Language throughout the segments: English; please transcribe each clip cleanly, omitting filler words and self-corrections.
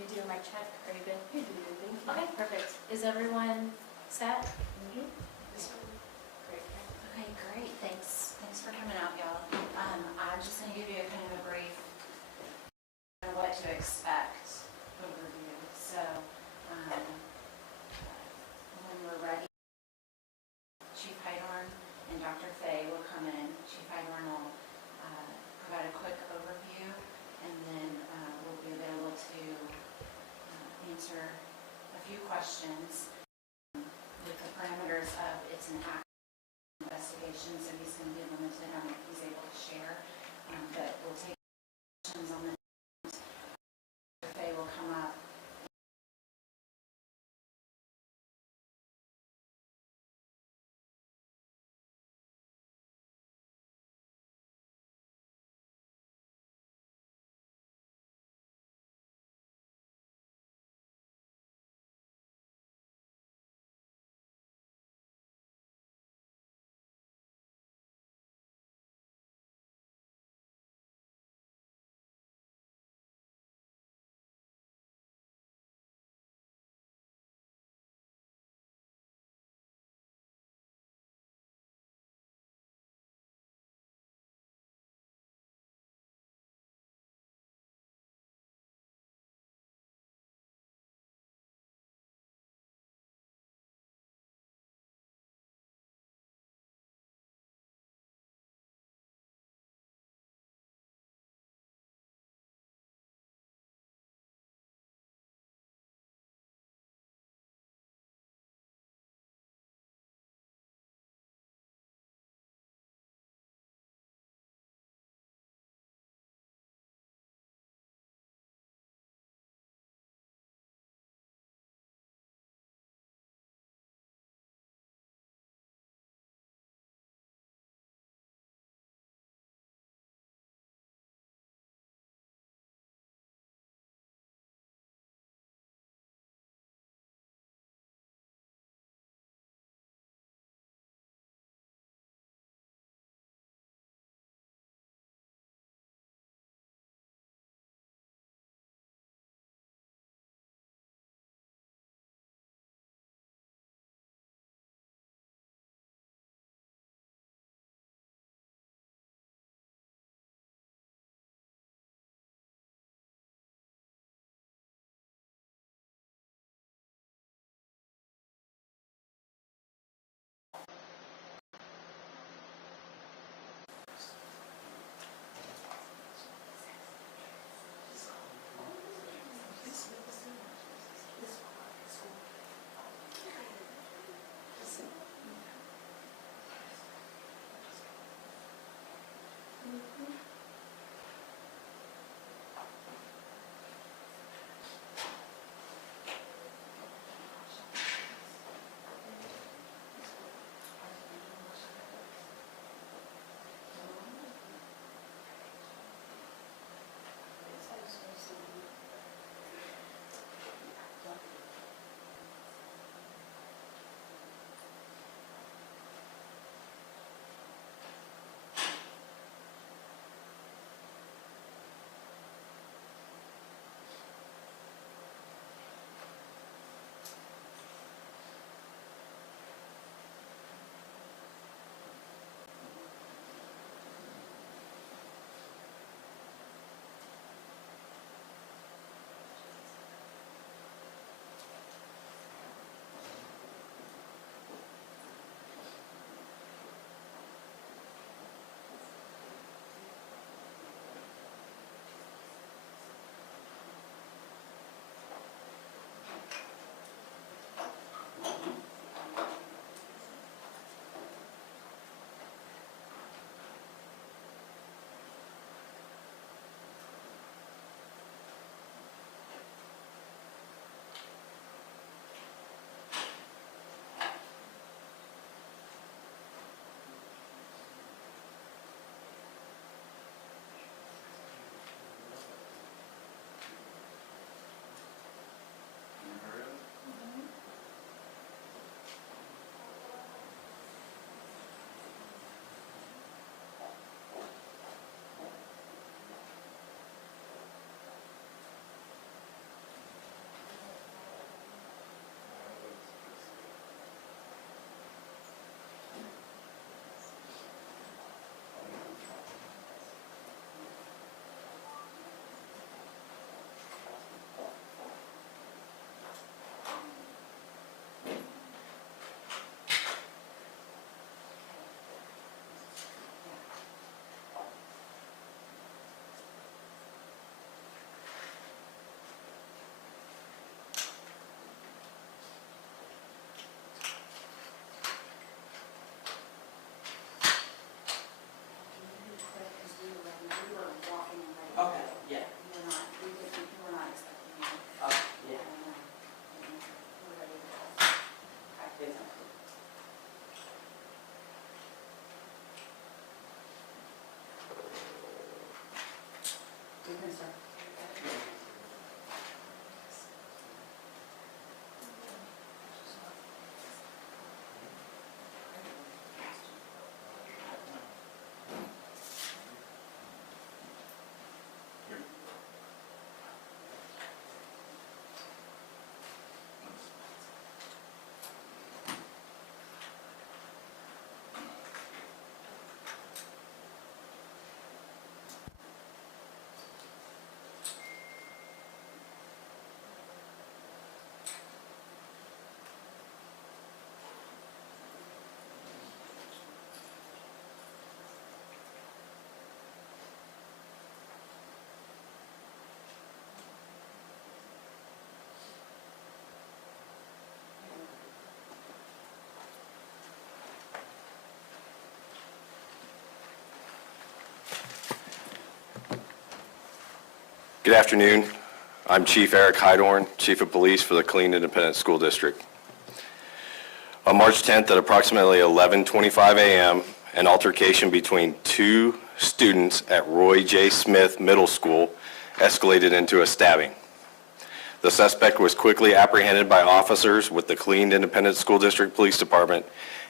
me to do a mic check? Are you good? You do your thing. Okay, perfect. Is everyone set? Great. Okay, great. Thanks for coming out, y'all. I'm just going to give you a kind of a brief of what to expect overview. So, when we're ready, Chief Heidorn and Dr. Fay will come in. Chief Heidorn will provide a quick overview, and then we'll be available to answer a few questions with the parameters of it's an active investigation, so he's going to be limited on what he's able to share, but we'll take questions on the They will come up Good afternoon. I'm Chief Eric Heidorn, Chief of Police for the Killeen Independent School District. On March 10th at approximately 11:25 a.m., an altercation between two students at Roy J. Smith Middle School escalated into a stabbing. The suspect was quickly apprehended by officers with the Killeen Independent School District Police Department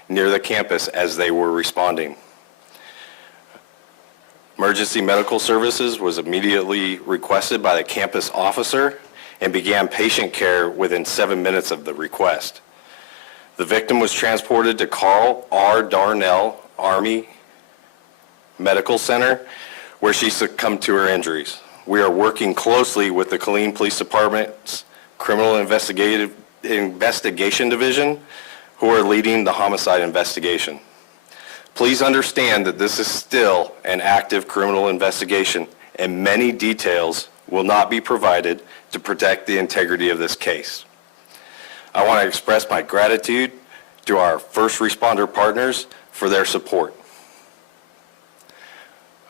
near the campus as they were responding. Emergency medical services was immediately requested by the campus officer and began patient care within 7 minutes of the request. The victim was transported to Carl R. Darnell Army Medical Center, where she succumbed to her injuries. We are working closely with the Killeen Police Department's Criminal Investigation Division, who are leading the homicide investigation. Please understand that this is still an active criminal investigation, and many details will not be provided to protect the integrity of this case. I want to express my gratitude to our first responder partners for their support.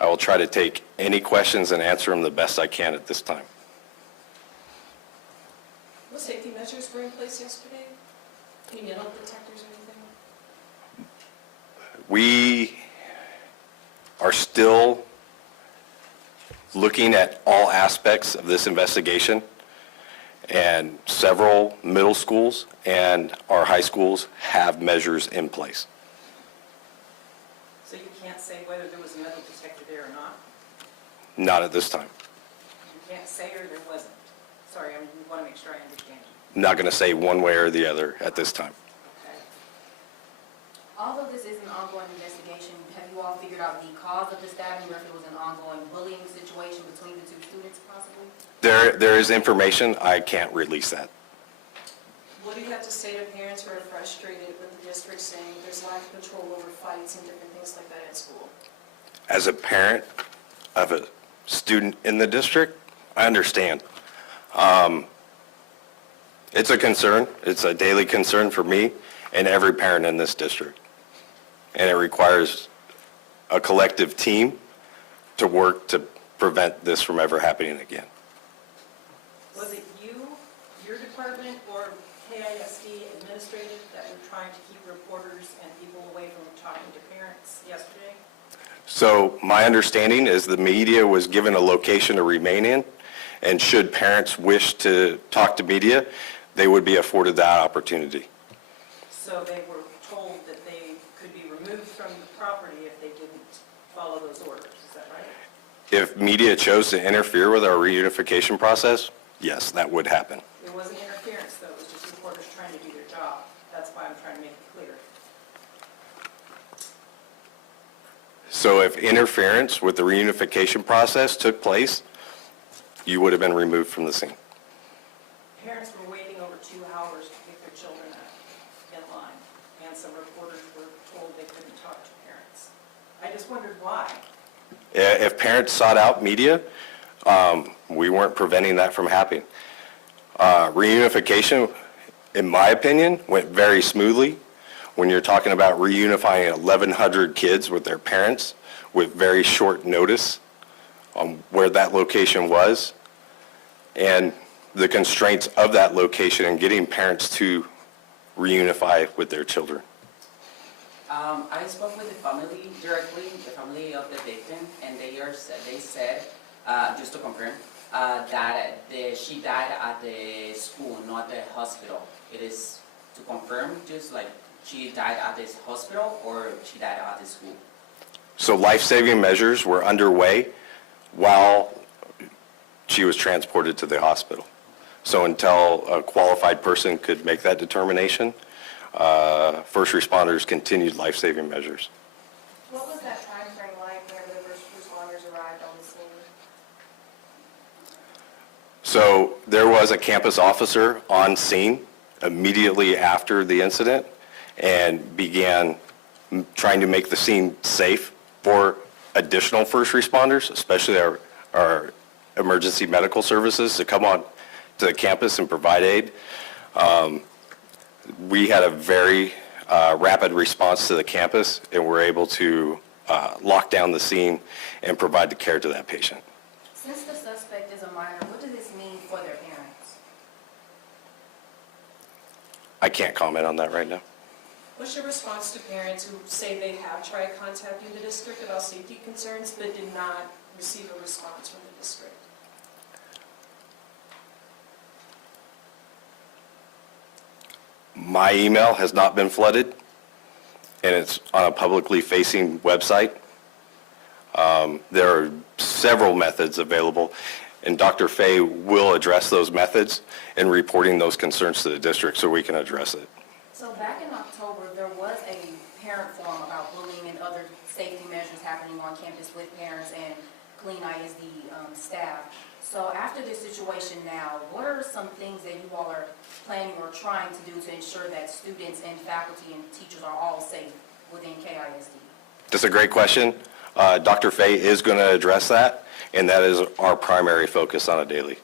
I will try to take any questions and answer them the best I can at this time. What safety measures were in place yesterday? Any metal detectors or anything? We are still looking at all aspects of this investigation, and several middle schools and our high schools have measures in place. So you can't say whether there was a metal detector there or not? Not at this time. You can't say or there wasn't? Sorry, I want to make sure I understand you. I'm not going to say one way or the other at this time. Okay. Although this is an ongoing investigation, have you all figured out the cause of the stabbing, or if it was an ongoing bullying situation between the two students possibly? There is information. I can't release that. What do you have to say to parents who are frustrated with the district saying there's lack of control over fights and different things like that at school? As a parent of a student in the district, I understand. It's a concern. It's a daily concern for me and every parent in this district. And it requires a collective team to work to prevent this from ever happening again. Was it you, your department, or KISD administrative that were trying to keep reporters and people away from talking to parents yesterday? So my understanding is the media was given a location to remain in, and should parents wish to talk to media, they would be afforded that opportunity. So they were told that they could be removed from the property if they didn't follow those orders, is that right? If media chose to interfere with our reunification process, yes, that would happen. It wasn't interference, though, it was just reporters trying to do their job. That's why I'm trying to make it clear. So if interference with the reunification process took place, you would have been removed from the scene. Parents were waiting over 2 hours to pick their children up in line, and some reporters were told they couldn't talk to parents. I just wondered why. If parents sought out media, we weren't preventing that from happening. Reunification, in my opinion, went very smoothly. When you're talking about reunifying 1,100 kids with their parents with very short notice on where that location was, and the constraints of that location and getting parents to reunify with their children. I spoke with the family directly, the family of the victim, and they said, just to confirm, that she died at the school, not the hospital. It is to confirm, just like she died at this hospital or she died at the school. So life-saving measures were underway while she was transported to the hospital. So until a qualified person could make that determination, first responders continued life-saving measures. What was that time frame like whenever the first responders arrived on the scene? So there was a campus officer on scene immediately after the incident and began trying to make the scene safe for additional first responders, especially our emergency medical services, to come on to the campus and provide aid. We had a very rapid response to the campus, and were able to lock down the scene and provide the care to that patient. Since the suspect is a minor I can't comment on that right now. What's your response to parents who say they have tried contacting the district about safety concerns but did not receive a response from the district? My email has not been flooded, and it's on a publicly facing website. There are several methods available, and Dr. Fay will address those methods in reporting those concerns to the district so we can address it. So back in October, there was a parent forum about bullying and other safety measures happening on campus with parents and Killeen ISD staff. So after this situation now, what are some things that you all are planning or trying to do to ensure that students and faculty and teachers are all safe within KISD? That's a great question. Dr. Fay is going to address that, and that is our primary focus on a daily.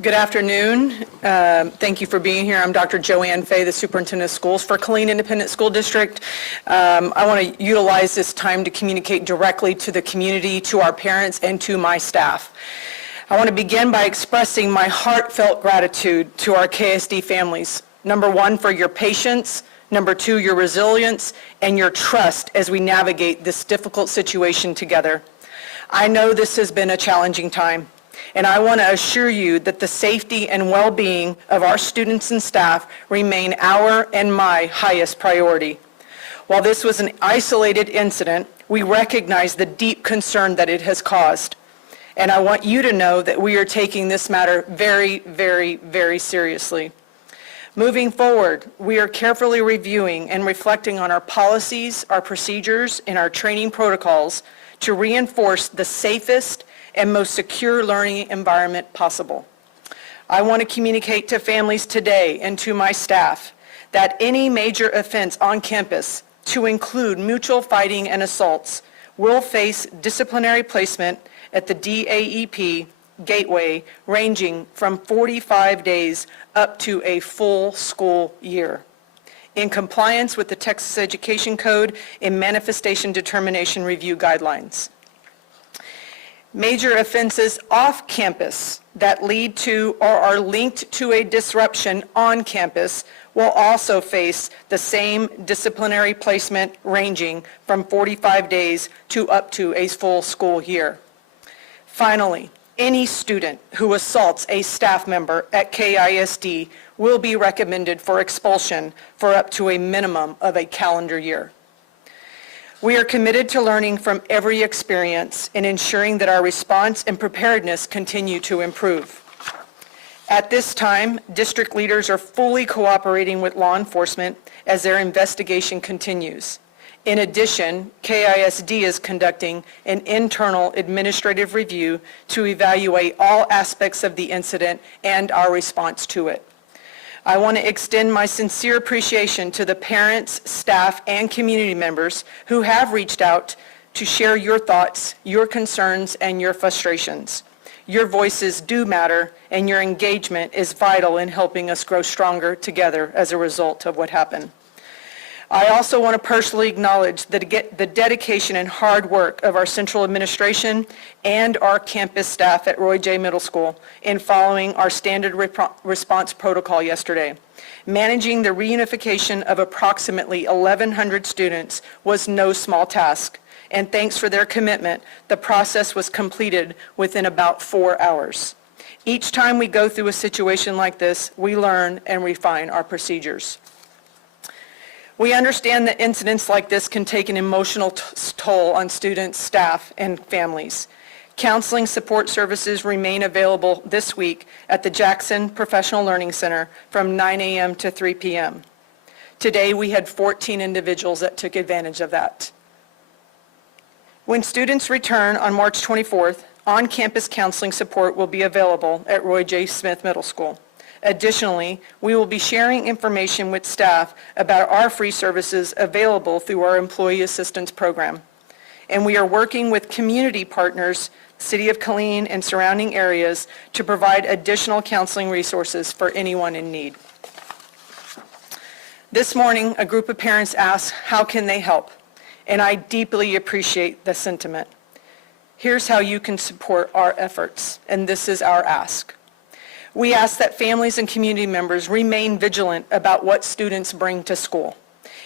Good afternoon. Thank you for being here. I'm Dr. Joanne Fay, the Superintendent of Schools for Killeen Independent School District. I want to utilize this time to communicate directly to the community, to our parents, and to my staff. I want to begin by expressing my heartfelt gratitude to our KISD families. Number one, for your patience. Number two, your resilience and your trust as we navigate this difficult situation together. I know this has been a challenging time, and I want to assure you that the safety and well-being of our students and staff remain our and my highest priority. While this was an isolated incident, we recognize the deep concern that it has caused. And I want you to know that we are taking this matter very, very, very seriously. Moving forward, we are carefully reviewing and reflecting on our policies, our procedures, and our training protocols to reinforce the safest and most secure learning environment possible. I want to communicate to families today and to my staff that any major offense on campus, to include mutual fighting and assaults, will face disciplinary placement at the DAEP gateway ranging from 45 days up to a full school year, in compliance with the Texas Education Code and Manifestation Determination Review Guidelines. Major offenses off campus that lead to or are linked to a disruption on campus will also face the same disciplinary placement ranging from 45 days to up to a full school year. Finally, any student who assaults a staff member at KISD will be recommended for expulsion for up to a minimum of a calendar year. We are committed to learning from every experience and ensuring that our response and preparedness continue to improve. At this time, district leaders are fully cooperating with law enforcement as their investigation continues. In addition, KISD is conducting an internal administrative review to evaluate all aspects of the incident and our response to it. I want to extend my sincere appreciation to the parents, staff, and community members who have reached out to share your thoughts, your concerns, and your frustrations. Your voices do matter, and your engagement is vital in helping us grow stronger together as a result of what happened. I also want to personally acknowledge the dedication and hard work of our central administration and our campus staff at Roy J. Middle School in following our standard response protocol yesterday. Managing the reunification of approximately 1,100 students was no small task, and thanks for their commitment, the process was completed within about 4 hours. Each time we go through a situation like this, we learn and refine our procedures. We understand that incidents like this can take an emotional toll on students, staff, and families. Counseling support services remain available this week at the Jackson Professional Learning Center from 9 a.m. to 3 p.m. Today, we had 14 individuals that took advantage of that. When students return on March 24th, on-campus counseling support will be available at Roy J. Smith Middle School. Additionally, we will be sharing information with staff about our free services available through our Employee Assistance Program. And we are working with community partners, City of Killeen and surrounding areas, to provide additional counseling resources for anyone in need. This morning, a group of parents asked, how can they help? And I deeply appreciate the sentiment. Here's how you can support our efforts, and this is our ask. We ask that families and community members remain vigilant about what students bring to school,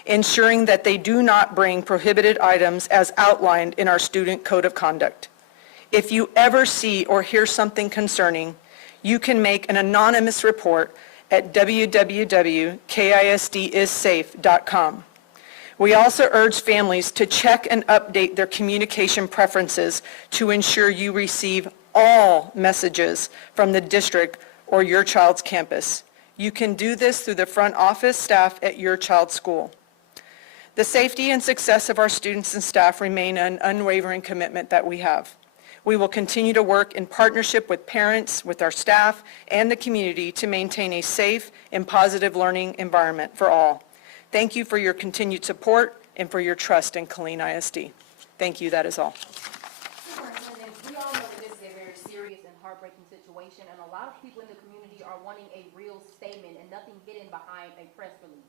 ensuring that they do not bring prohibited items as outlined in our student code of conduct. If you ever see or hear something concerning, you can make an anonymous report at www.kisdissafe.com. We also urge families to check and update their communication preferences to ensure you receive all messages from the district or your child's campus. You can do this through the front office staff at your child's school. The safety and success of our students and staff remain an unwavering commitment that we have. We will continue to work in partnership with parents, with our staff, and the community to maintain a safe and positive learning environment for all. Thank you for your continued support and for your trust in Killeen ISD. Thank you, that is all. Superintendent, we all know that this is a very serious and heartbreaking situation, and a lot of people in the community are wanting a real statement and nothing hidden behind a press release.